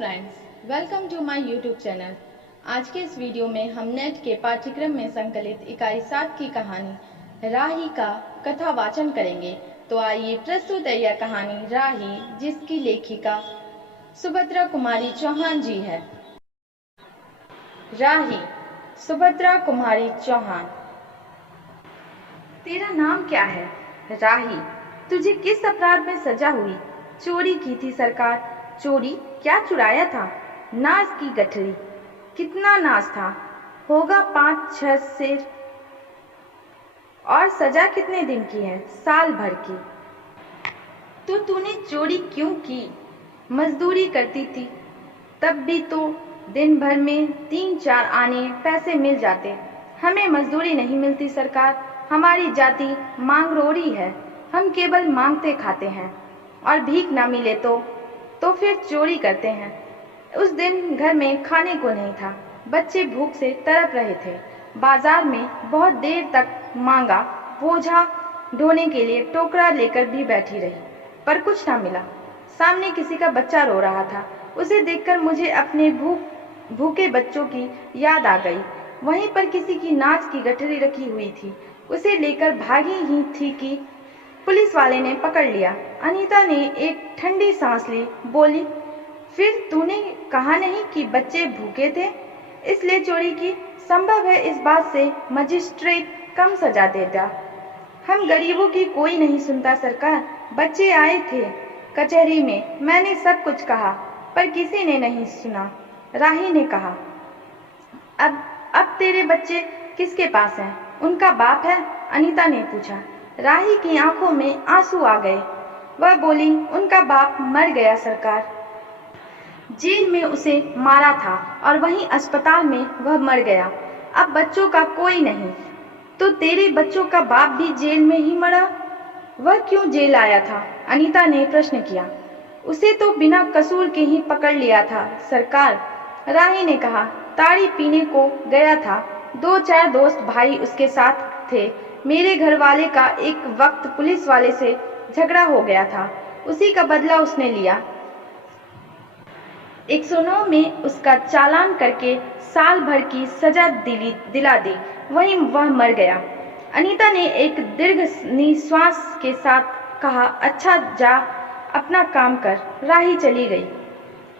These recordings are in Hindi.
Friends, welcome to my YouTube channel. आज के इस वीडियो में हम नेट के पाठ्यक्रम में संकलित इकाई 7 की कहानी राही का कथा वाचन करेंगे। तो आइए प्रस्तुत है यह कहानी राही, जिसकी लेखिका सुभद्रा कुमारी चौहान जी है। राही, सुभद्रा कुमारी चौहान। तेरा नाम क्या है? राही। तुझे किस अपराध में सजा हुई? चोरी की थी सरकार। चोरी? क्या चुराया था? नाज की गठरी। कितना नाज था? होगा 5-6 सेर। और सजा कितने दिन की है? साल भर की। तो तूने चोरी क्यों की? मजदूरी करती थी, तब भी तो दिन भर में 3-4 आने पैसे मिल जाते। हमें मजदूरी नहीं मिलती सरकार। हमारी जाति मांगरोरी है। हम केवल मांगते खाते हैं, और भीख ना मिले तो फिर चोरी करते हैं। उस दिन घर में खाने को नहीं था। बच्चे भूख से तड़प रहे थे। बाजार में बहुत देर तक मांगा बोझा ढोने के लिए टोकरा लेकर भी बैठी रही, पर कुछ ना मिला। सामने किसी का बच्चा रो रहा था। उसे देखकर मुझे अपने भूखे बच्चों की याद आ गई। वहीं पर किसी की नाच की गठरी रखी हुई थी। उसे लेकर भागी ही थी कि पुलिस वाले ने पकड़ लिया। अनीता ने एक ठंडी सांस ली, बोली, फिर तूने कहा नहीं कि बच्चे भूखे थे इसलिए चोरी की? संभव है इस बात से मजिस्ट्रेट कम सजा देता। हम गरीबों की कोई नहीं सुनता सरकार। बच्चे आए थे कचहरी में, मैंने सब कुछ कहा, पर किसी ने नहीं सुना। राही ने कहा, अब तेरे बच्चे किसके पास हैं? उनका बाप है? अनीता ने पूछा। राही की आंखों में आंसू आ गए। वह बोली, उनका बाप मर गया सरकार। जेल में उसे मारा था और वहीं अस्पताल में वह मर गया। अब बच्चों का कोई नहीं। तो तेरे बच्चों का बाप भी जेल में ही मरा? वह क्यों जेल आया था? अनीता ने प्रश्न किया। उसे तो बिना कसूर के ही पकड़ लिया था सरकार। राही ने कहा, ताड़ी पीने को गया था। 2-4 दोस्त भाई उसके साथ थे। मेरे घर वाले का एक वक्त पुलिस वाले से झगड़ा हो गया था। उसी का बदला उसने लिया। 109 में उसका चालान करके साल भर की सजा दिला दी। वहीं वह मर गया। अनीता ने एक दीर्घ निश्वास के साथ कहा, अच्छा जा अपना काम कर। राही चली गई।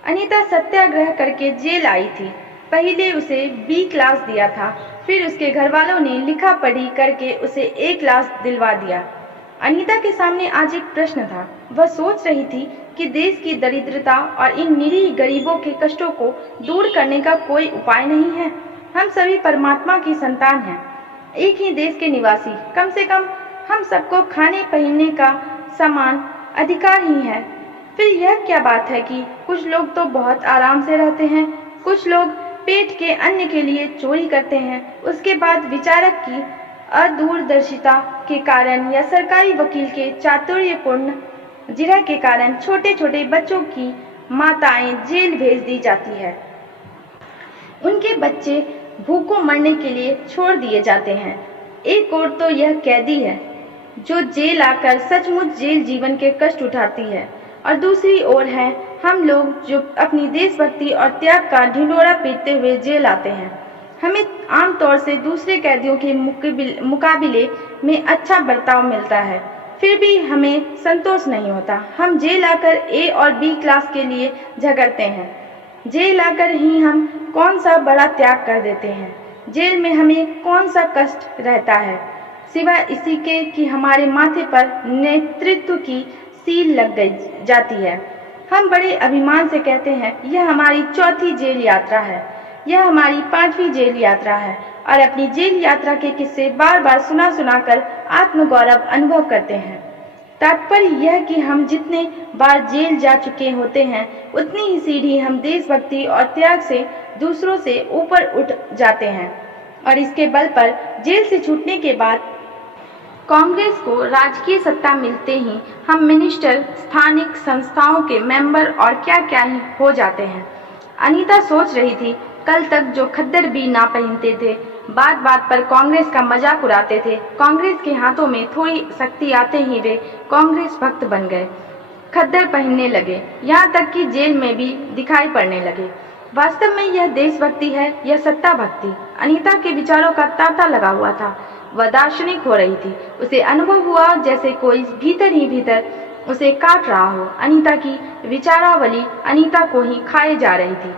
अनीता सत्याग्रह करके जेल आई थी। पहले उसे B क्लास दिया था, फिर उसके घर वालों ने लिखा पढ़ी करके उसे A क्लास दिलवा दिया। अनीता के सामने आज एक प्रश्न था। वह सोच रही थी कि देश की दरिद्रता और इन निरीह गरीबों के कष्टों को दूर करने का कोई उपाय नहीं है। हम सभी परमात्मा की संतान हैं, एक ही देश के निवासी। कम से कम हम सबको खाने पहनने का समान अधिकार ही है। फिर यह क्या बात है कि कुछ लोग तो बहुत आराम से रहते हैं, कुछ लोग पेट के अन्न के लिए चोरी करते हैं। उसके बाद विचारक की अदूरदर्शिता के कारण या सरकारी वकील के चातुर्यपूर्ण जिरह के कारण छोटे छोटे बच्चों की माताएं जेल भेज दी जाती है। उनके बच्चे भूखों मरने के लिए छोड़ दिए जाते हैं। एक ओर तो यह कैदी है जो जेल आकर सचमुच जेल जीवन के कष्ट उठाती है, और दूसरी ओर है हम लोग जो अपनी देशभक्ति और त्याग का ढिंढोरा पीटते हुए जेल आते हैं। हमें आमतौर से दूसरे कैदियों के मुकाबले में अच्छा बर्ताव मिलता है, फिर भी हमें संतोष नहीं होता। हम जेल आकर A और B क्लास के लिए झगड़ते हैं। जेल आकर ही हम कौन सा बड़ा त्याग कर देते हैं। जेल में हमें कौन सा कष्ट रहता है, सिवाय इसी के कि हमारे माथे पर नेतृत्व की सील लग जाती है। हम बड़े अभिमान से कहते हैं, यह हमारी 4थी जेल यात्रा है, यह हमारी 5वीं जेल यात्रा है, और अपनी जेल यात्रा के किस्से बार बार सुना कर आत्मगौरव अनुभव करते हैं। तात्पर्य यह कि हम जितने बार जेल जा चुके होते हैं, उतनी ही सीढ़ी हम देशभक्ति और त्याग से दूसरों से ऊपर उठ जाते हैं। और इसके बल पर जेल से छूटने के बाद कांग्रेस को राजकीय सत्ता मिलते ही हम मिनिस्टर, स्थानिक संस्थाओं के मेंबर और क्या क्या ही हो जाते हैं। अनीता सोच रही थी, कल तक जो खद्दर भी ना पहनते थे, बात बात पर कांग्रेस का मजाक उड़ाते थे, कांग्रेस के हाथों में थोड़ी शक्ति आते ही वे कांग्रेस भक्त बन गए। खद्दर पहनने लगे, यहाँ तक कि जेल में भी दिखाई पड़ने लगे। वास्तव में यह देशभक्ति है या सत्ता भक्ति? अनीता के विचारों का तांता लगा हुआ था। वह दार्शनिक हो रही थी। उसे अनुभव हुआ जैसे कोई भीतर ही भीतर उसे काट रहा हो। अनीता की विचारावली अनीता को ही खाए जा रही थी।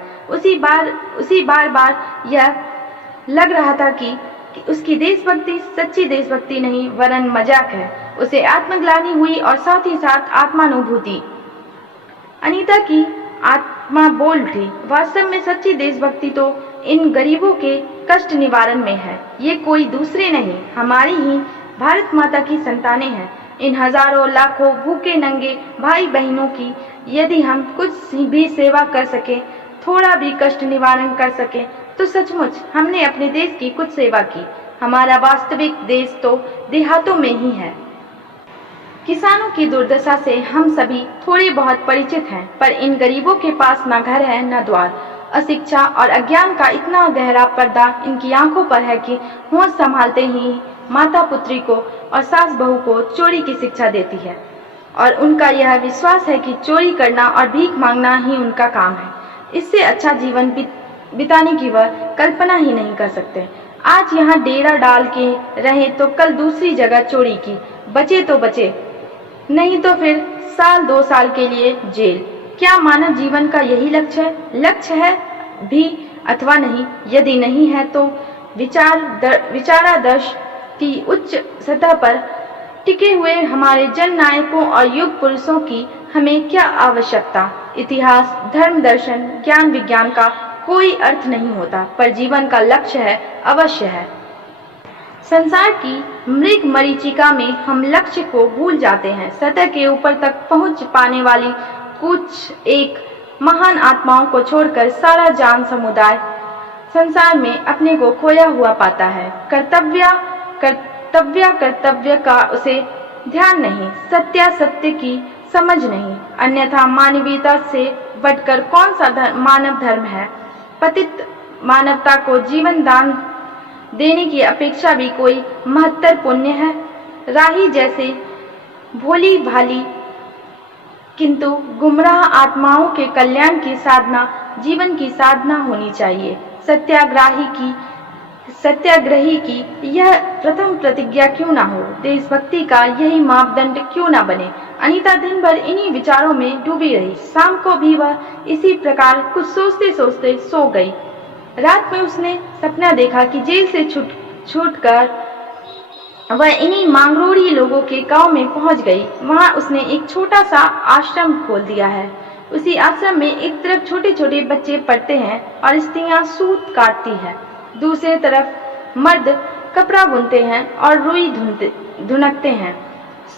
उसी बार यह लग रहा था कि उसकी देशभक्ति सच्ची देशभक्ति नहीं वरन मजाक है। उसे आत्मग्लानि हुई और साथ ही साथ आत्मानुभूति। अनीता की आत्मा बोल उठी, वास्तव में सच्ची देशभक्ति तो इन गरीबों के कष्ट निवारण में है। ये कोई दूसरे नहीं, हमारी ही भारत माता की संतानें हैं। इन हजारों लाखों भूखे नंगे भाई बहनों की यदि हम कुछ भी सेवा कर सके, थोड़ा भी कष्ट निवारण कर सके, तो सचमुच हमने अपने देश की कुछ सेवा की। हमारा वास्तविक देश तो देहातों में ही है। किसानों की दुर्दशा से हम सभी थोड़े बहुत परिचित हैं, पर इन गरीबों के पास न घर है न द्वार। अशिक्षा और अज्ञान का इतना गहरा पर्दा इनकी आंखों पर है कि होश संभालते ही माता पुत्री को और सास बहू को चोरी की शिक्षा देती है, और उनका यह विश्वास है कि चोरी करना और भीख मांगना ही उनका काम है। इससे अच्छा जीवन बिताने की वह कल्पना ही नहीं कर सकते। आज यहाँ डेरा डाल के रहे तो कल दूसरी जगह चोरी की, बचे तो बचे, नहीं तो फिर साल 2 साल के लिए जेल। क्या मानव जीवन का यही लक्ष्य है भी अथवा नहीं? यदि नहीं है तो विचारादर्श की उच्च सतह पर टिके हुए हमारे जन नायकों और युग पुरुषों की हमें क्या आवश्यकता? इतिहास, धर्म, दर्शन, ज्ञान, विज्ञान का कोई अर्थ नहीं होता, पर जीवन का लक्ष्य है, अवश्य है। संसार की मृग मरीचिका में हम लक्ष्य को भूल जाते हैं। सतह के ऊपर तक पहुंच पाने वाली कुछ एक महान आत्माओं को छोड़कर सारा जान समुदाय संसार में अपने को खोया हुआ पाता है। कर्तव्य का उसे ध्यान नहीं, सत्य की समझ नहीं। अन्यथा मानवीयता से बढ़कर कौन सा मानव धर्म है? पतित मानवता को जीवन दान देने की अपेक्षा भी कोई महत्तर पुण्य है? राही जैसे भोली भाली किंतु गुमराह आत्माओं के कल्याण की साधना जीवन की साधना होनी चाहिए। सत्याग्रही की यह प्रथम प्रतिज्ञा क्यों ना हो? देशभक्ति का यही मापदंड क्यों ना बने? अनीता दिन भर इन्हीं विचारों में डूबी रही। शाम को भी वह इसी प्रकार कुछ सोचते सोचते सो गई। रात में उसने सपना देखा कि जेल से छूटकर वह इन्हीं मांगरोड़ी लोगों के गांव में पहुंच गई। वहां उसने एक छोटा सा आश्रम खोल दिया है। उसी आश्रम में एक तरफ छोटे छोटे बच्चे पढ़ते हैं और स्त्रियां सूत काटती है, दूसरी तरफ मर्द कपड़ा बुनते हैं और रुई धुनकते हैं।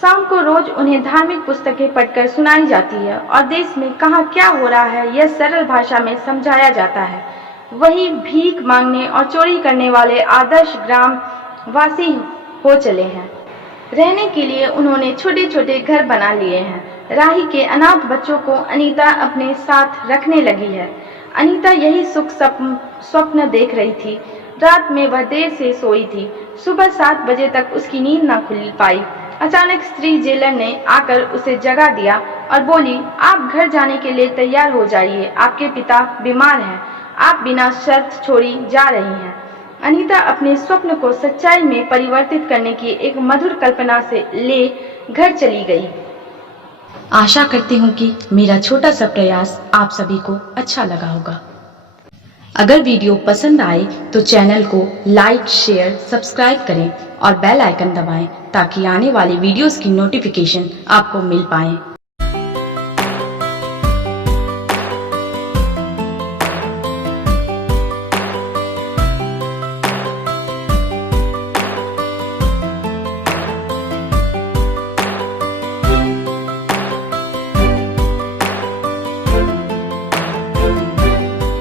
शाम को रोज उन्हें धार्मिक पुस्तकें पढ़कर सुनाई जाती है और देश में कहाँ क्या हो रहा है यह सरल भाषा में समझाया जाता है। वही भीख मांगने और चोरी करने वाले आदर्श ग्राम वासी हो चले हैं। रहने के लिए उन्होंने छोटे छोटे घर बना लिए हैं। राही के अनाथ बच्चों को अनीता अपने साथ रखने लगी है। अनीता यही सुख स्वप्न देख रही थी। रात में वह देर से सोई थी। सुबह 7 बजे तक उसकी नींद न खुल पाई। अचानक स्त्री जेलर ने आकर उसे जगा दिया और बोली, आप घर जाने के लिए तैयार हो जाइए, आपके पिता बीमार हैं, आप बिना शर्त छोड़ी जा रही हैं। अनीता अपने स्वप्न को सच्चाई में परिवर्तित करने की एक मधुर कल्पना से ले घर चली गई। आशा करती हूँ कि मेरा छोटा सा प्रयास आप सभी को अच्छा लगा होगा। अगर वीडियो पसंद आए तो चैनल को लाइक, शेयर, सब्सक्राइब करें और बेल आइकन दबाएं ताकि आने वाली वीडियोस की नोटिफिकेशन आपको मिल पाए।